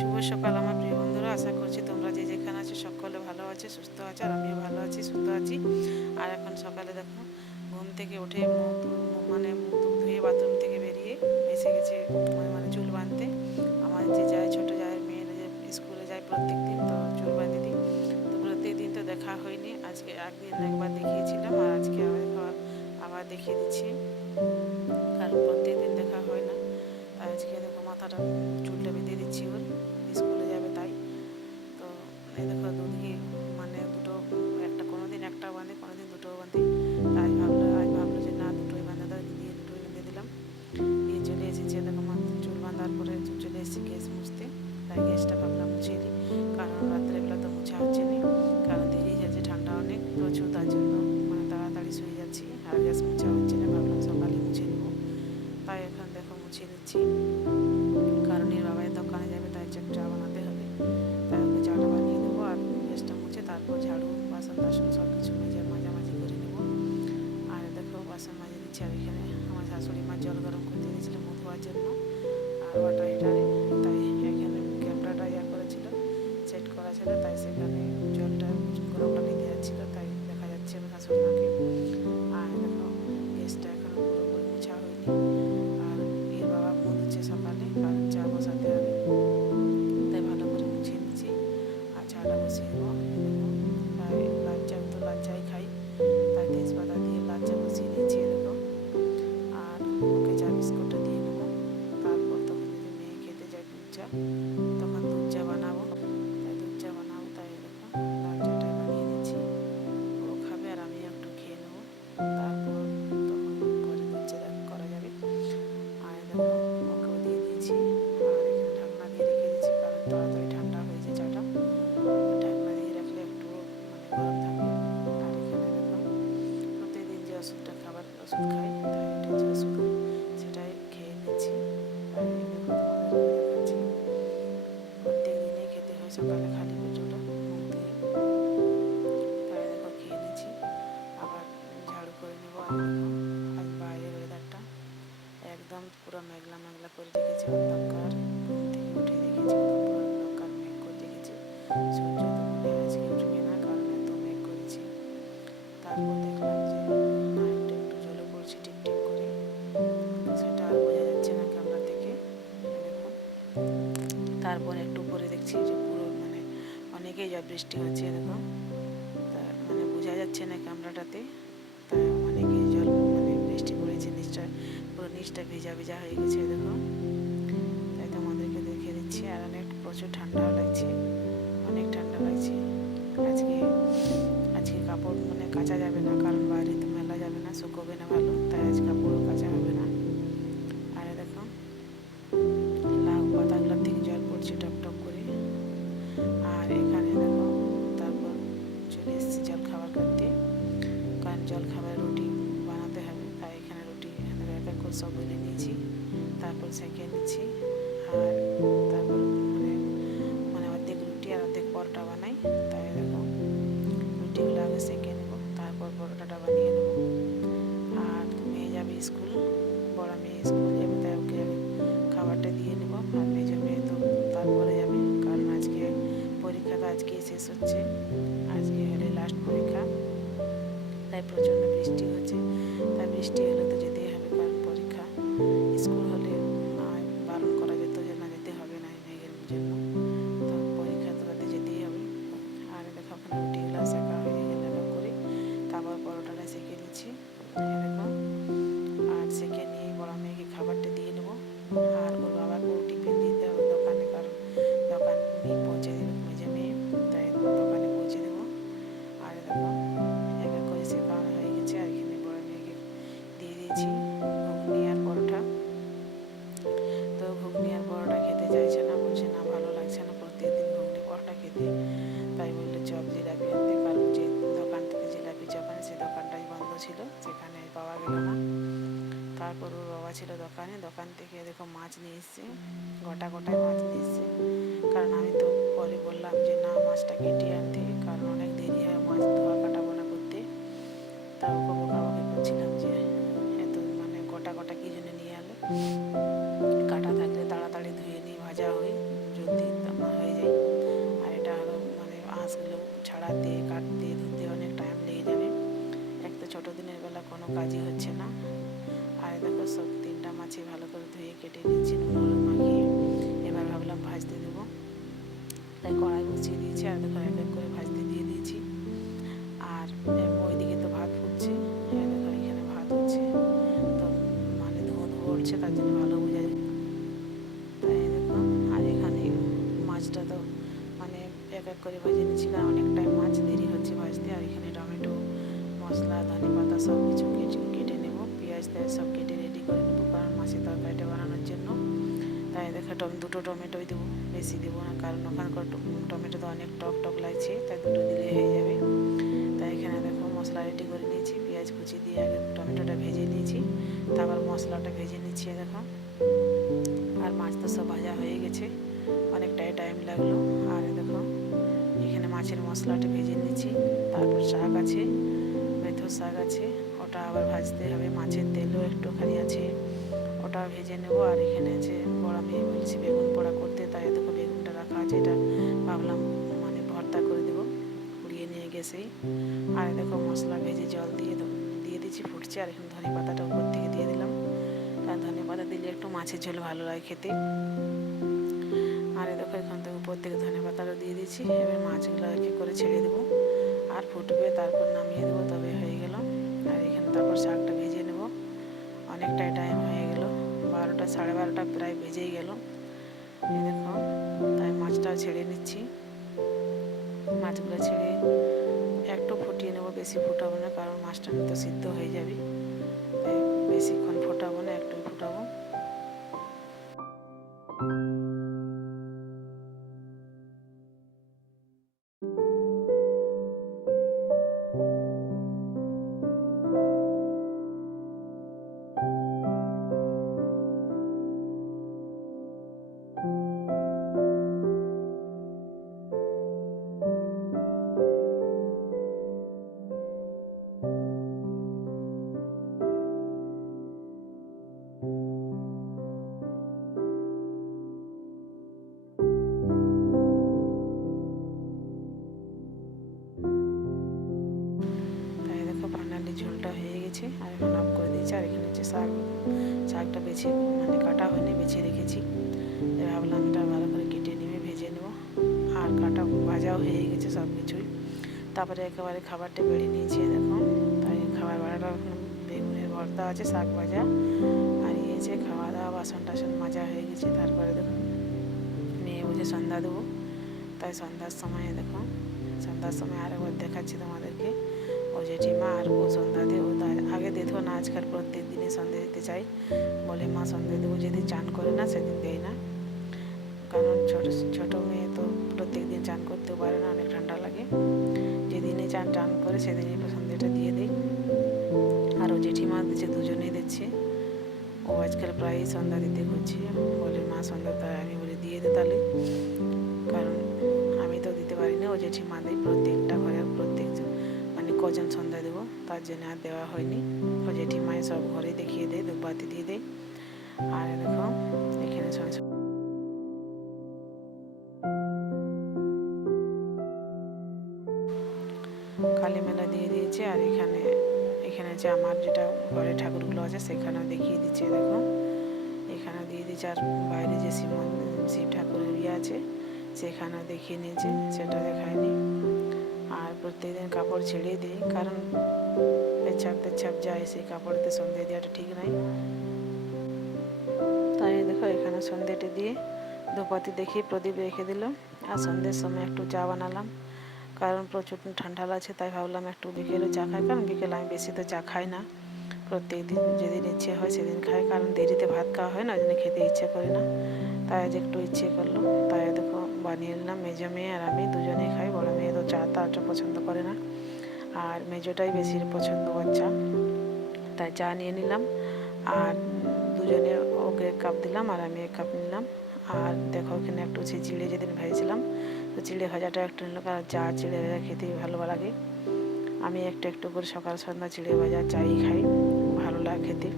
শুভ সকাল আমার প্রিয় বন্ধুরা, আশা করছি তোমরা যে যেখানে আছো সকলে ভালো আছে, সুস্থ আছে, আর আমিও ভালো আছি, সুস্থ আছি। আর এখন সকালে দেখো ঘুম থেকে উঠে মুখ টুক ধুয়ে বাথরুম থেকে বেরিয়ে এসে গেছে চুল বাঁধতে। আমার যে যায় ছোটো জায়ের মেয়েরা যে স্কুলে যায় প্রত্যেক দিন, তো চুল বাঁধে দিই। তো প্রত্যেক দিন তো দেখা হয়নি, আজকে একদিন একবার দেখিয়েছিলাম আর আজকে আবার দেখিয়ে দিচ্ছি, কারণ প্রত্যেক দিন দেখা হয় না। তাই আজকে দেখো মাথাটা চুলটা বেঁধে দিচ্ছি, ওর স্কুলে যাবে তাই। তো এই দেখো দুদিকে দুটো, একটা কোনো দিন একটা বাঁধে, কোনো দিন দুটোও বাঁধে। আজ ভাবলো যে না, দুটোই বাঁধে দাও, দিয়ে দুটোই বেঁধে দিলাম। দিয়ে চলে এসেছি, দেখো চুল বাঁধার পরে চলে এসেছি গ্যাস মুছতে। তাই গ্যাসটা ভাবলাম মুছিয়ে দিই, কারণ রাত্রেবেলা তো মুছা হচ্ছে না, কারণ দেরি যাচ্ছে, ঠান্ডা অনেক প্রচুর, তার জন্য তাড়াতাড়ি শুয়ে যাচ্ছি আর গ্যাস মুছা হচ্ছে না। ভাবলাম সকালে মুছে নেবো, তাই এখন দেখো মুছিয়ে নিচ্ছি, কারণ এর বাবাই দোকানে যাবে, তাই চা বানাতে হবে। তাই ওকে চাটা বানিয়ে দেবো আর গ্যাসটা মুছে তারপর ঝাড়ু বাসন টাসন সব কিছু মাঝামাঝি করে নেবো। আর দেখো বাসন মাজে দিচ্ছি। আর এখানে আমার শাশুড়ি মা জল গরম করতে দিয়েছিল মুখ ধোয়ার জন্য আর ওয়াটার হিটারে, তাই এখানে ক্যামেরাটা করেছিল, সেট করা ছিল, তাই সেখানে জলটা গরম পানি দেওয়া ছিল, তাই দেখা যাচ্ছে আমার শাশুড়ি মাকে। আর দেখো গ্যাসটা এখনও পুরোপুরি মোছা হয়নি, আর এর বাবা মুখ হচ্ছে সকালে, কারণ চা বসাতে হবে, তাই ভালো করে মুছিয়ে নিচ্ছি আর চাটা বসিয়ে দেবো। তাই লাল চা তো লাল চাই খাই, তাই তেজপাতা দিয়ে লাল চা বসিয়ে দিয়েছি দেখো। আর ওকে চা বিস্কুটটা দিয়ে নেবো, তারপর তখন যদি মেয়ে খেতে যায় দুধ চা, তখন দুধ চা বানাবো। তাই দেখো লাল চাটাই বানিয়ে দিচ্ছি, ও খাবে আর আমি একটু খেয়ে নেবো, তারপর তখন পরে দুধ চা করা যাবে। আর দেখো ওকেও দিয়ে দিয়েছি, আর এখানে ঢাকনা দিয়ে রেখে দিয়েছি, কারণ তাড়াতাড়ি ঠান্ডা হয়ে যায় চাটা, ঢাকনা দিয়ে রাখলে একটু গরম থাকে। আর এখানে দেখো প্রতিদিন যে ওষুধ খাই, তাই এটা যে ওষুধ সেটাই খেয়ে নিচ্ছি। তাই দেখো তোমাদেরকে দেখাচ্ছি, প্রত্যেক দিনই খেতে হয় সকালে খালি পেটে ওটা মুখ দিয়ে। তাই দেখো খেয়ে নিচ্ছি, আবার ঝাড়ু করে নেবো। আর দেখো আজ বাইরের ওয়েদারটা একদম পুরো মেঘলা মেঘলা করে রেখেছে, অন্ধকার। ঘুম থেকে উঠে দেখেছি একদম পুরো অন্ধকার মেঘ করে রেখেছে, সূর্য তো মনে হয় আজকে উঠবে না, কারণ এত মেঘ করেছে। তারপর দেখলাম যে না, একটু একটু জলও পড়ছে টিপ টিপ করে, সেটা আর বোঝা যাচ্ছে না ক্যামেরা থেকে। দেখুন তারপর একটু পরে দেখছি যে পুরো অনেকেই যা বৃষ্টি হচ্ছে দেখো, তা বোঝা যাচ্ছে না ক্যামেরাটাতে, তা অনেকেই জল বৃষ্টি পড়েছে, নিচটা পুরো নিচটা ভেজা ভেজা হয়ে গেছে দেখো। তাই তোমাদেরকে দেখিয়ে দিচ্ছি। আর অনেক প্রচুর ঠান্ডাও লাগছে, অনেক ঠান্ডা লাগছে। আজকে আজকে কাপড় কাচা যাবে না, কারণ বাইরে তো মেলা যাবে না, শুকোবে না ভালো, তাই আজ কাপড়ও কাচা হবে না। আর দেখো লাউ পাতাগুলোর থেকে জল পড়ছে টপ টপ করে। আর এখানে দেখো তারপর চলে এসেছি জল খাবার করতে, কারণ জল খাবার রুটি বানাতে হবে, তাই এখানে রুটি এক এক করে সব বেলে নিয়েছি, তারপর সেঁকে নিচ্ছি। আর তারপর অর্ধেক রুটি আর অর্ধেক পরোটা বানাই, তাই দেখো রুটিগুলো আগে সেঁকে নেবো, তারপর পরোটাটা বানিয়ে নেবো। আর মেয়ে যাবে স্কুল, বড় মেয়ে স্কুল যাবে, তাই ওকে খাবারটা দিয়ে নেবো। আর মেজো মেয়ে তো তারপরে যাবে, কারণ আজকে পরীক্ষা তো আজকেই শেষ হচ্ছে, আজকে হলে লাস্ট পরীক্ষা। তাই প্রচণ্ড বৃষ্টি হচ্ছে, তাই বৃষ্টি হলে তো যেতেই হবে, কারণ পরীক্ষা। স্কুল হলে বারণ করা যেত যে না, যেতে হবে না এই মেঘের জন্য, তো পরীক্ষা তো তাতে যেতেই হবে। আর দেখো ওখানে রুটিগুলো শেখা হয়ে গেলে করে তারপর পরোটাটা সেঁকে নিচ্ছি দেখো। আর সেঁকে নিয়ে বড় মেয়েকে খাবারটা দিয়ে নেবো, আর ওর বাবাকেও টিফিন দিতে হবে দোকানে, কারণ দোকানে পৌঁছে দেবে মেজে মেয়ে, তাই দোকানে পৌঁছে দেবো। আর দেখো এক এক করে শেখানো হয়ে গেছে, আর এখানে বড় মেয়েকে দিয়ে দিয়েছি ঘুগনি আর পরোটা। তো ঘুগনি আর পরোটা খেতে চাইছে না, বলছে না ভালো লাগছে না প্রত্যেকদিন ঘুগনি পরোটা খেতে, তাই বললো চপ জিলাপি আনতে, কারণ যে দোকানটাতে জিলাপি চপ আনে সেই দোকানটাই বন্ধ ছিল, সেখানে পাওয়া গেল না। তারপর ওর বাবা ছিল দোকানে, দোকান থেকে দেখো মাছ নিয়ে এসছে, গোটা গোটায় মাছ নিয়ে এসছে, কারণ আমি তো পরে বললাম যে না, মাছটা কেটে আনতে, কারণ অনেক দেরি হয় মাছ ধোয়া কাটা বোনা করতে। তা ওকে বকাবকি করছিলাম যে এত গোটা গোটা কী জন্য নিয়ে এলে, কাটা থাকলে তাড়াতাড়ি ধুয়ে নিয়ে ভাজা হই, জলদি ছাড়াতে কাটতে ধুতে অনেক টাইম লেগে যাবে। এক তো ছোটো দিনের বেলা কোনো কাজই হচ্ছে না। আর দেখো সব 3টা মাছই ভালো করে ধুয়ে কেটে নিচ্ছি নুন হলুদ মাখিয়ে। এবার ভাবলাম ভাজতে দেবো, তাই কড়াই বসিয়ে দিয়েছি আর দেখো এক এক করে ভাজতে দিয়ে দিয়েছি। আর ওইদিকে তো ভাত ফুটছে, দেখো এখানে ভাত হচ্ছে, তো মানে ধোঁয়া ধোঁয়া উঠছে, তার জন্য ভালো বোঝা যায়। তাই দেখো আর এখানে মাছটা তো মানে এক এক করে ভেজে নিচ্ছি, কারণ অনেক টাইম মাছ দেরি হচ্ছে ভাজতে। আর এখানে টমেটো, মশলা, ধনে পাতা সব কিছু কেটে নেব, পেঁয়াজ টেয়াজ সব কেটে রেডি করে নেবো, কারণ মাছের তরকারিটা বানানোর জন্য। তাই দেখো দুটো টমেটোই দেবো, বেশি দেবো না, কারণ ওখানকার টমেটো তো অনেক টক টক লাগছে, তাই দুটো দিলে হয়ে যাবে। তাই এখানে দেখো মশলা রেডি করে নিয়েছি, পেঁয়াজ কুচি দিয়ে আগে টমেটোটা ভেজে নিয়েছি, তারপর মশলাটা ভেজে নিচ্ছি দেখো। আর মাছ তো সব ভাজা হয়ে গেছে, অনেকটাই টাইম লাগলো। আর দেখো এখানে মাছের মশলাটা ভেজে নিচ্ছি, তারপর শাক আছে, মেথর শাক আছে, ওটা আবার ভাজতে হবে। মাছের তেলও একটুখানি আছে, ওটাও ভেজে নেবো। আর এখানে আছে বড়া মেয়ে বলছি বেগুন পোড়া করতে, তাই দেখো বেগুনটা রাখা আছে, এটা ভাবলাম মানে ভর্তা করে দেবো পুড়িয়ে নিয়ে গেছেই। আর দেখো মশলা ভেজে জল দিয়ে দিচ্ছি, ফুটছে। আর এখন ধনে পাতাটা উপর থেকে দিয়ে দিলাম, কারণ ধনে পাতা দিলে একটু মাছের ঝোল ভালো লাগে খেতে। আর দেখো এখান থেকে উপর থেকে ধনে পাতাটা দিয়ে দিচ্ছি। এবার মাছগুলো এক এক করে ছেড়ে দেবো, আর ফুটবে, তারপর নামিয়ে দেবো, তবে হয়ে গেল। আর এখানে তারপর শাকটা ভেজে নেব, অনেকটাই টাইম হয়ে গেল, 12টা 12:30 প্রায় বেজেই গেল। এই দেখো তাই মাছটা ছেড়ে নিচ্ছি, মাছগুলো ছেড়ে একটু ফুটিয়ে নেবো, বেশি ফুটাবো না, কারণ মাছটা তো সিদ্ধ হয়ে যাবে, তাই বেশিক্ষণ ফোটাবো না, একটু ফুটাবো। ঝোলটা হয়ে গেছে, আর এখন অফ করে দিয়েছি। আর এখানে হচ্ছে শাকটা বেছে মানে কাটা হয়নি, বেছে রেখেছি। ভাবলাম এটা ভালো করে কেটে নেবে, ভেজে নেবো। আর কাটা ভাজাও হয়ে গেছে সব কিছুই। তারপরে একেবারে খাবারটা বেড়ে নিয়েছি দেখো। তাই খাবার বাড়াটা বেগুনের ভর্তা আছে, শাক ভাজা আর ইয়েছে, খাওয়া দাওয়া, বাসন টাসন মাজা হয়ে গেছে। তারপরে দেখো মেয়ে বুঝে সন্ধ্যা দেবো, তাই সন্ধ্যার সময় দেখো, সন্ধ্যার সময় আরেকবার দেখাচ্ছি তোমাদেরকে। ও জেঠিমা আর ও সন্ধ্যা দিয়ে, ও আগে দিত না, আজকাল প্রত্যেক দিনই সন্ধ্যা দিতে চাই, বলে মা সন্ধ্যা দেবো, যেদিন চান করে না সেদিন দেয় না, কারণ ছোটো মেয়ে তো প্রত্যেক দিন চান করতে পারে না, অনেক ঠান্ডা লাগে। যেদিনে চান করে সেদিনই সন্ধ্যাটা দিয়ে দেয়। আর ও জেঠিমা দিচ্ছে, দুজনেই দিচ্ছে। ও আজকাল প্রায়ই সন্ধ্যা দিতে করছে, বলে মা সন্ধ্যা, তাই আমি বলি দিয়ে দে তাহলে, কারণ আমি তো দিতে পারি না, ও জেঠিমা দেয় প্রত্যেকটা ঘরে, প্রত্যেকজন মানে কজন সন্ধ্যা দেবো, তার জন্য আর দেওয়া হয়নি। ও জেঠিমায় সব ঘরে দেখিয়ে দেয়, ধূপবাতি দিয়ে দেয়। আর দেখো এখানে কালী মেলা দিয়ে দিয়েছে। আর এখানে যে আমার যেটা ঘরে ঠাকুরগুলো আছে সেখানেও দেখিয়ে দিচ্ছে দেখো, এখানেও দিয়ে দিচ্ছে। আর বাইরে যে শিব ঠাকুরের ইয়ে আছে সেখানেও দেখিয়ে নিয়েছে, সেটা দেখায়নি। আর প্রত্যেকদিন কাপড় ছেড়ে দিই, কারণ পেচ্ছাপ যায়, সেই কাপড়েতে সন্ধে দেওয়াটা ঠিক নাই। তাই দেখো এখানে সন্ধেটা দিয়ে ধূপবাতি দেখিয়ে প্রদীপ রেখে দিলাম। আর সন্ধ্যের সময় একটু চা বানালাম, কারণ প্রচুর ঠান্ডা লাগছে, তাই ভাবলাম একটু বিকেলে চা খাই, কারণ বিকেলে আমি বেশি তো চা খাই না, প্রত্যেক দিন যেদিন ইচ্ছে হয় সেদিন খাই, কারণ দেরিতে ভাত খাওয়া হয় না, ওই জন্য খেতে ইচ্ছে করে না। তাই আজ একটু ইচ্ছে করলো, তাই দেখো বানিয়ে নিলাম। মেজো মেয়ে আর আমি দুজনেই খাই, বড়ো মেয়ে তো চা তারটা পছন্দ করে না, আর মেজোটাই বেশি পছন্দ ওর চা, তাই চা নিয়ে নিলাম। আর দুজনে ওকে 1 কাপ দিলাম আর আমি 1 কাপ নিলাম। আর দেখো এখানে একটু সেই চিড়ে যেদিন ভেজেছিলাম, তো চিড়ে ভাজাটা একটু নিল, কারণ চা চিড়ে ভাজা খেতে ভালো লাগে। আমি একটু করে সকাল সন্ধ্যা চিড়ে ভাজা চাই খাই, ভালো লাগে খেতে।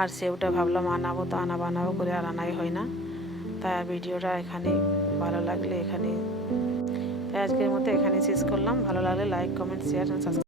আর সেওটা ভাবলাম আনাবো, তো বানাবো করে আর আনাই হয় না। তাই ভিডিওটা এখানেই, ভালো লাগলে এখানে তাই আজকের মতো এখানে শেষ করলাম। ভালো লাগলে লাইক, কমেন্ট, শেয়ার, সাবস্ক্রাইব।